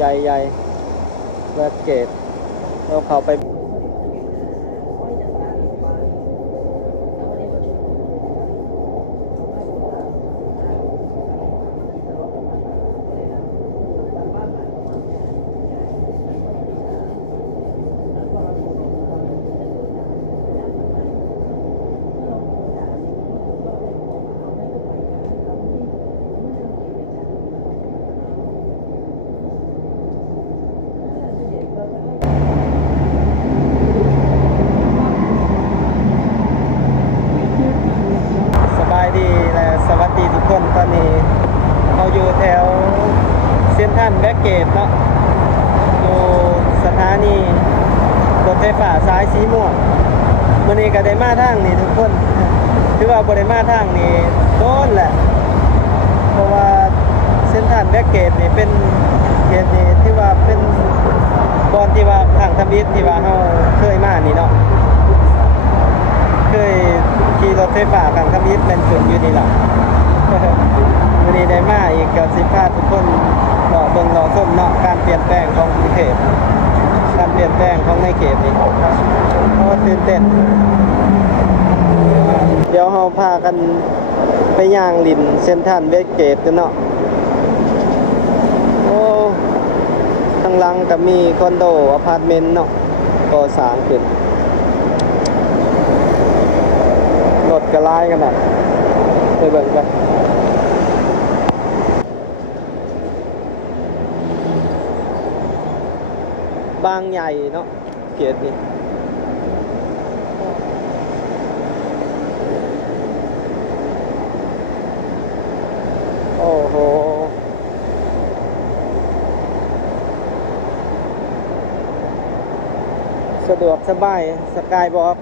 ใหญ่แบ็กเกตเราเข้าไปสบายดีและสวัสดีทุกคนตอนนี้เราอยู่แถวเซ็นทรัลแบ็กเกตเนาะอยู่สถานีรถไฟฟ้าสายสีม่วงวันนี้ก็ได้มาทางนี้ทุกคนถือว่าบ่ได้มาทางนี้โดนแหละเพราะว่าเซ็นทรัลแบ็กเกตนี่เป็นเขตนี้ที่ว่าเป็นบอนที่ว่าทางทำอิฐที่ว่าเราเคยมานี่เนาะเคยขี่รถไฟฟ้าทางทำอิฐเป็นจุดอยู่นี่แหละวันนี้ได้มาอีกกับสิพาทุกคนรอเบิ่งรอส้มเนาะการเปลี่ยนแปลงของกรุงเทพการเปลี่ยนแปลงของในเขตนี้โอ้ตื่นเต้นเดี๋ยวเราพากันไปย่างลินเซ็นทรัลเวสเกตกันเนาะโอ้ทางหลังก็มีคอนโดอพาร์ตเมนต์เนาะก่อสร้างขึ้นรถกระไล่กันน่ะไปเบิ่งกันบางใหญ่เนาะเขตนี้โอ้โหสะดวกสบายสกายวอล์ก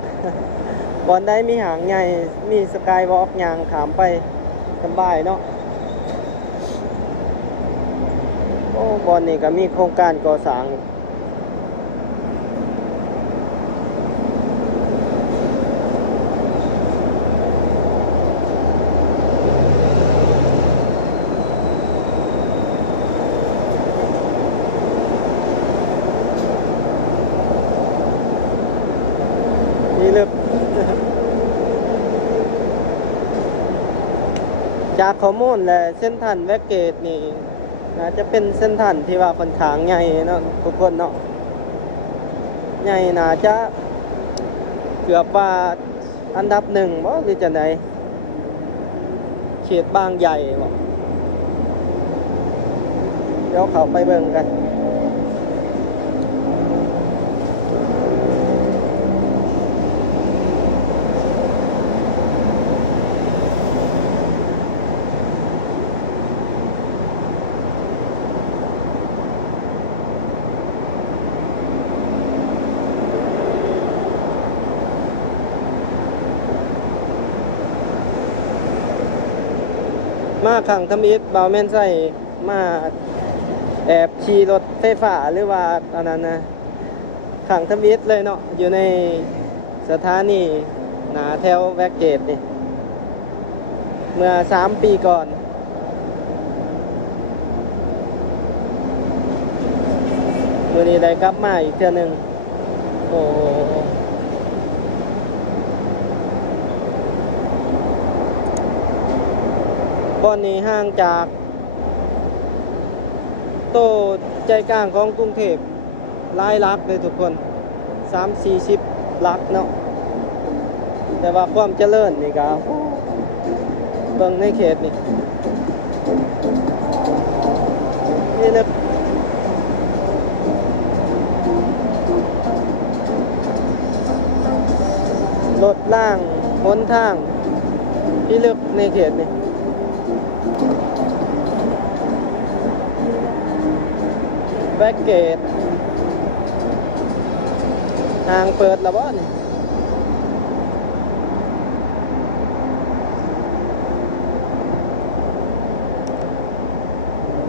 บอนได้มีหางใหญ่มีสกายวอล์กยางขามไปสบายเนาะโอ้บอนนี่ก็มีโครงการก่อสร้างนี่ลึกจากข้อมูลและเส้นทางแวกเกตนี่น่าจะเป็นเส้นทางที่ว่าค่อนข้างใหญ่เนาะทุกคนเนาะใหญ่น่าจะเกือบว่าอันดับหนึ่งบ่หรือจะไหนเขตบางใหญ่บ่เดี๋ยวเข้าไปเบิ่งกันมาขังทำอิฐบ่าวแม่นใส่มาแอบขี่รถไฟฟ้าหรือว่าอันนั้นนะขังทำอิฐเลยเนาะอยู่ในสถานีหนาแถวแวกเกตนี่เมื่อ3 ปีก่อนวันนี้ได้กลับมาอีกเทื่อนึงโอ้บ่อนนี้ห่างจากโตใจกลางของกรุงเทพหลายลักเลยทุกคน30-40 ลักเนาะแต่ว่าความเจริญนี่ก็เบิ่งในเขตนี่นี่ลึกรถล่างหนทางที่ลึกในเขตนี่แบ็กเกตทางเปิดแล้วบ่นี่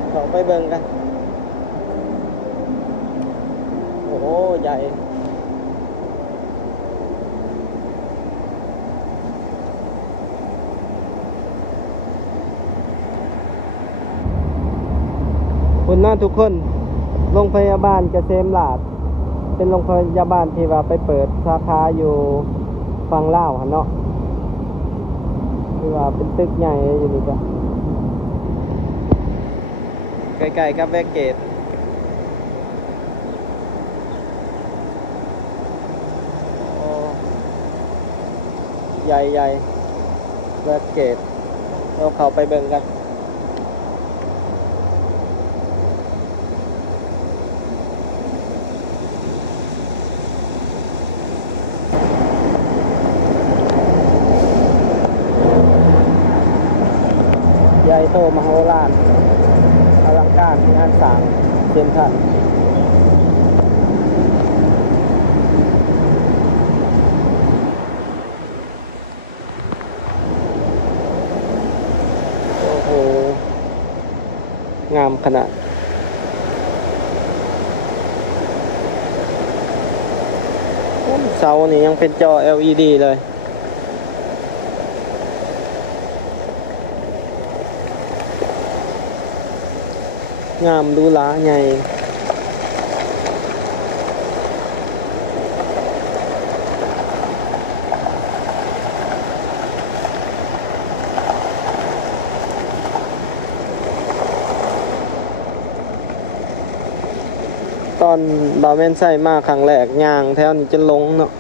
เข้าไปเบิ่งกันโอ้โหใหญ่คุณน่าทุกคน โรงพยาบาลเกษมราษฎร์เป็นโรงพยาบาลที่ว่าไปเปิดสาขาอยู่ฝั่งลาวหั่นเนาะที่ว่าเป็นตึกใหญ่อยู่นี่จ้ะใกล้ๆกับแวกเกตโอ้ใหญ่ๆแวกเกตเราเข้าไปเบิ่งกันใหญ่โตมโหฬารอลังการงานสร้างเซ็นทรัลโอ้โหงามขนาดเสานี่ยังเป็นจอ LED เลยงามดูหราใหญ่ตอนบาแมนใส่มาครั้งแรกย่างแถวนี้จะลงเนาะ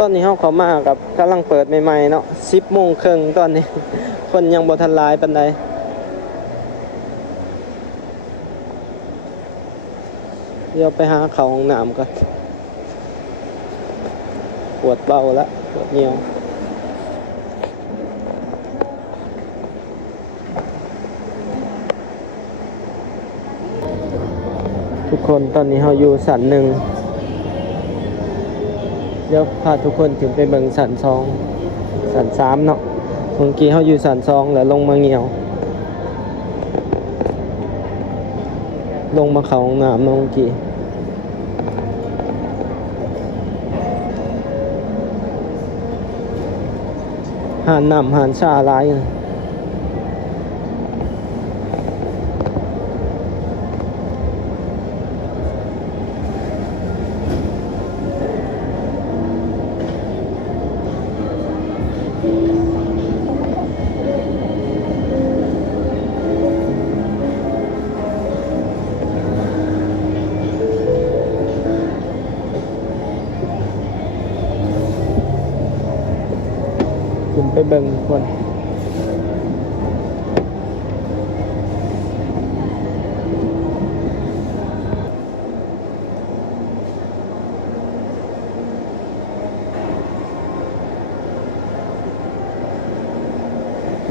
ตอนนี้เขามากับกำลังเปิดใหม่ๆเนาะ10:30ตอนนี้ คนยังบ่ทันหลายปานใดเดี๋ยวไปหาเข้าห้องน้ำก่อนปวดเบ้าละปวดเหนียวทุกคนตอนนี้เราอยู่สันหนึ่งเดี๋ยวพาทุกคนถึงไปเบิ่งสันสองสันสามเนาะเมื่อกี้เขาอยู่สันสองแล้วลงมาเงียวลงมาเข้าห้องน้ำเมื่อกี้หานน้ำหานชาหลายขึ้นไปเบิ่งคน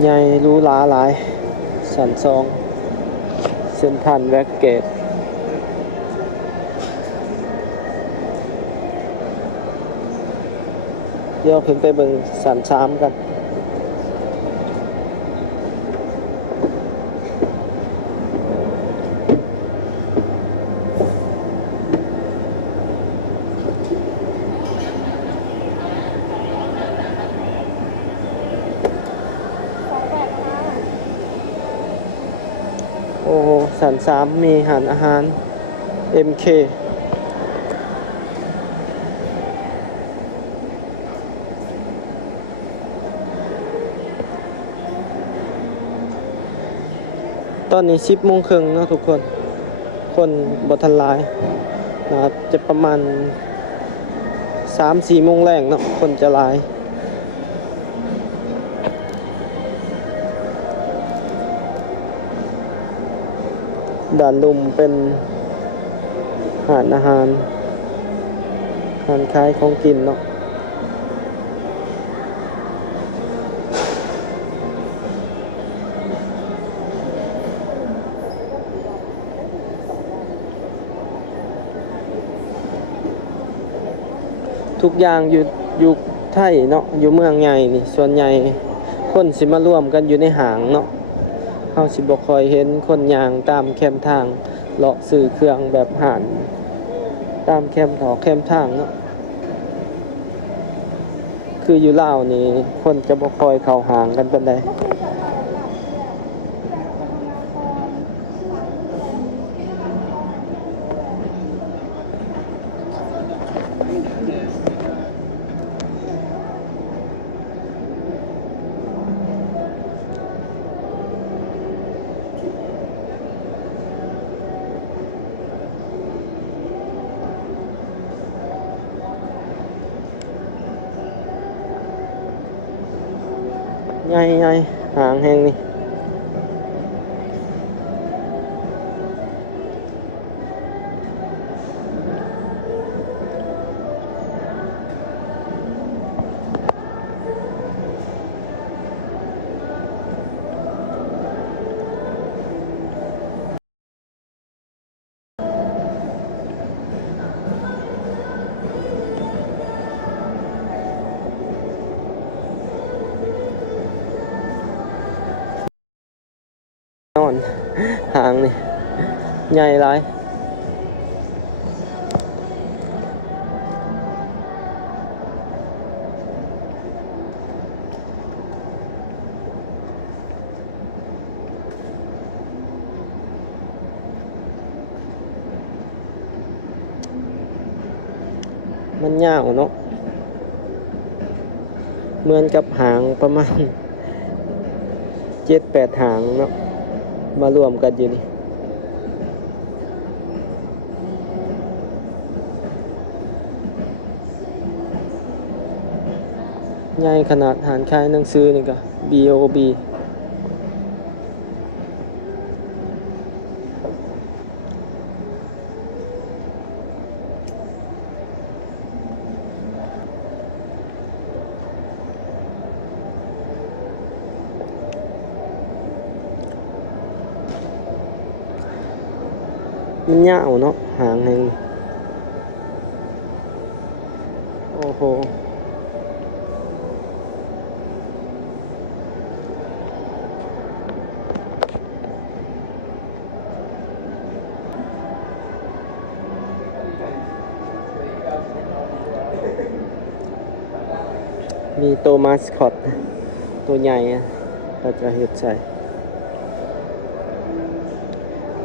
ใหญ่รู้หลาหลายสันซองเซ็นทรัลแวกเกตเดี๋ยวขึ้นไปเบิ่งสันสามกันโอ้โหสันสามมีอาหาร MK ตอนนี้10:30เนาะทุกคนคนบ่ทันหลายนะครับจะประมาณ 3-4 โมงแรงเนาะคนจะหลายด่านลุมเป็นอาหารขายของกินเนาะทุกอย่างอยู่ไทยเนาะอยู่เมืองใหญ่นี่ส่วนใหญ่คนสิมาร่วมกันอยู่ในห้างเนาะเฮาสิบ่ค่อยเห็นคนย่างตามแคมทางเลาะซื้อเครื่องแบบห้านตามแคมทางเนาะ คืออยู่ลาวนี่คนจะบ่ค่อยเข้าห้างกันปานใดใหญ่ๆห้างแห่งนี้นอนห้างนี่ใหญ่หลายมันยาวเนาะเหมือนกับหางประมาณ7-8 หางเนาะมารวมกันอยู่นี่ใหญ่ขนาดหารขายหนังสือนี่ก็ BOB มันยาวเนาะหางแห่งโอ้โหมีตัวมาสคอตตัวใหญ่อะเราจะเห็ดใส่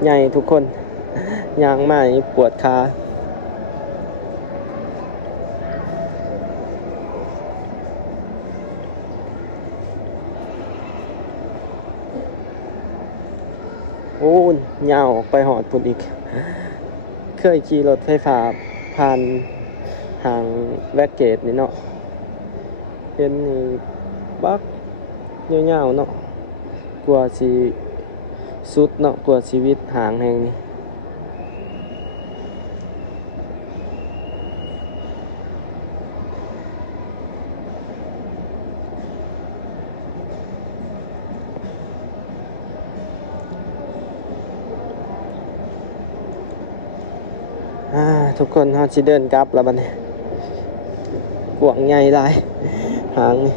ใหญ่ทุกคนยางมานี่ปวดขาโอ้ยยาวออกไปหอดพุ่นอีกเคยขี่รถไฟฟ้าผ่านทางแวกเกตนี่เนาะเห็นนี่บักยาวๆเนาะกลัวสิสุดเนาะกลัวชีวิตหางแห่งนี้ทุกคนเฮาสิเดินกลับแล้วบัดนี้กว้างใหญ่หลายหางนี่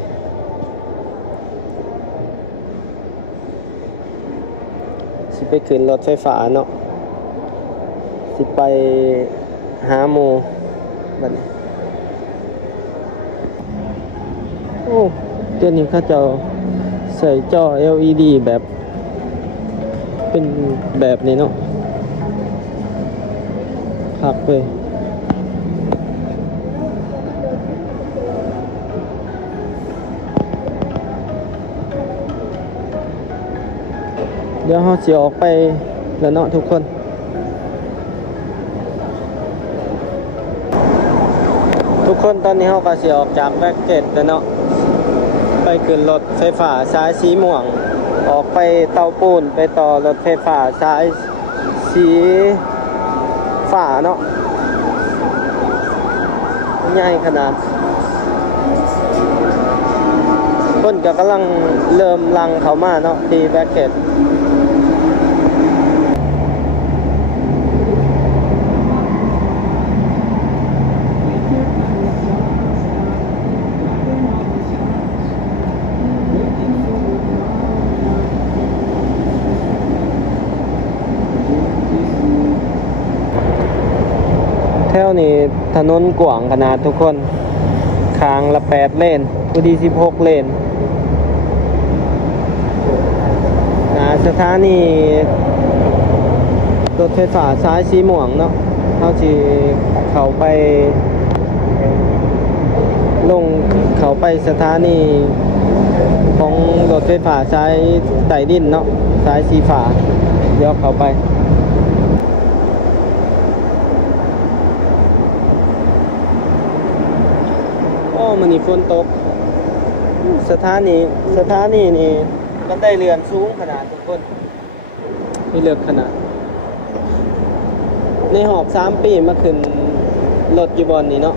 สิไปขึ้นรถไฟฟ้าเนาะสิไปหาหมู่บัดนี้โอ้เดี๋ยวนี้เขาเจ้าใส่จอ LED แบบเป็นแบบนี้เนาะคักเลยเดี๋ยวเราสิออกไปแล้วเนาะทุกคนตอนนี้เราก็สิออกจากแบ็กเกตแล้วเนาะไปขึ้นรถไฟฟ้าสายสีม่วงออกไปเตาปูนไปต่อรถไฟฟ้าสายสีฟ้าเนาะใหญ่ขนาดคนก็กำลังเริ่มลังเข้ามาเนาะที่แบ็กเกตแถวนี้ถนนกว้างขนาดทุกคน คางละ8 เลนผู้ดี16 เลนสถานีรถไฟฟ้าสายสีม่วงเนาะเขาสิเข้าไปลงเข้าไปสถานีของรถไฟฟ้าสายใต้ดินเนาะสายสีฟ้าเดี๋ยวเข้าไปโอ้มันนี่ฝนตกสถานีนี่มันได้เรือนสูงขนาดทุกคนนี่เลือกขนาดในหอบ3 ปีมาขึ้นรถอยู่บอนนี่เนาะ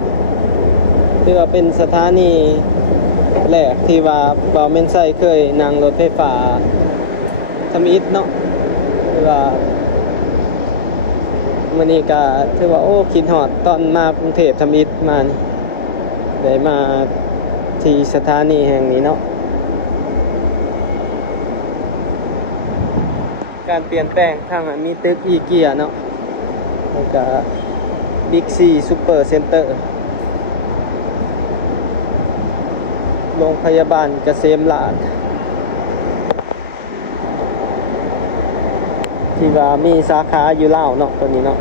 ถือว่าเป็นสถานีแรกที่ว่าเบาเมนไซเคยนั่งรถไฟฟ้าทำอิฐเนาะถือว่ามื้อนี้ก็ถือว่าโอ้คิดฮอดตอนมากรุงเทพทำอิฐมานี่ได้มาที่สถานีแห่งนี้เนาะการเปลี่ยนแปลงทางมีตึกอีเกียเนาะแล้วก็บิ๊กซีซูเปอร์เซ็นเตอร์โรงพยาบาลเกษมราษฎร์ที่ว่ามีสาขาอยู่ลาวเนาะตัวนี้เนาะ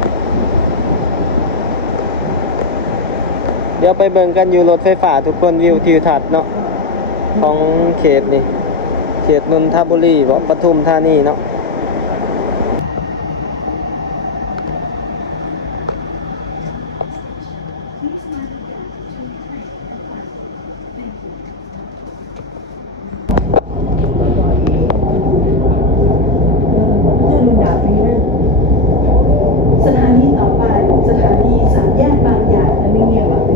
เดี๋ยวไปเบิ่งกันอยู่รถไฟฟ้าทุกคนวิวทิวทัศน์เนาะของเขตนี่เขตนนทบุรีบ่ปทุมธานีเนาะสถานีต่อไปสถานีสามแยกบางใหญ่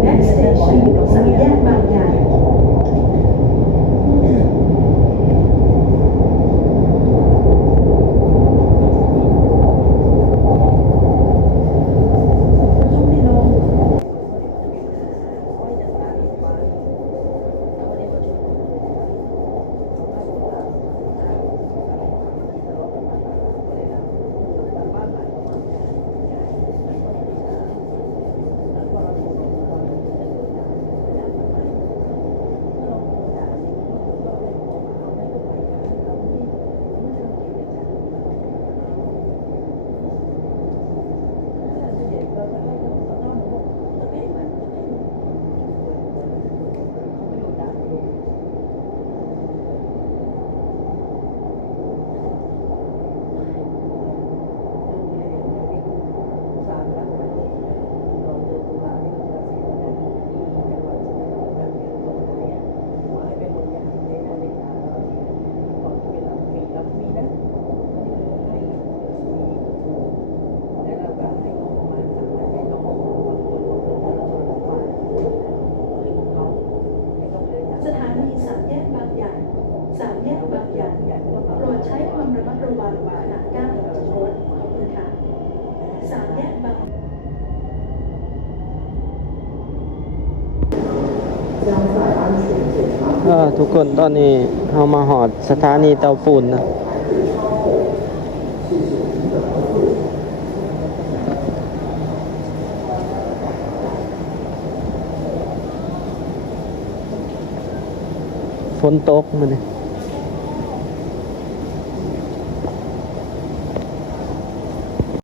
Next station สามแยกบางใหญ่ สถานีสามแยกบางใหญ่สามแยกบางใหญ่โปรดใช้ความระมัดระวังขณะก้าวออกจากรถขอบคุณค่ะสามแยกบาง ทุกคนตอนนี้เรามาหอดสถานีเตาปูนนะฝนตกมันเนี่ย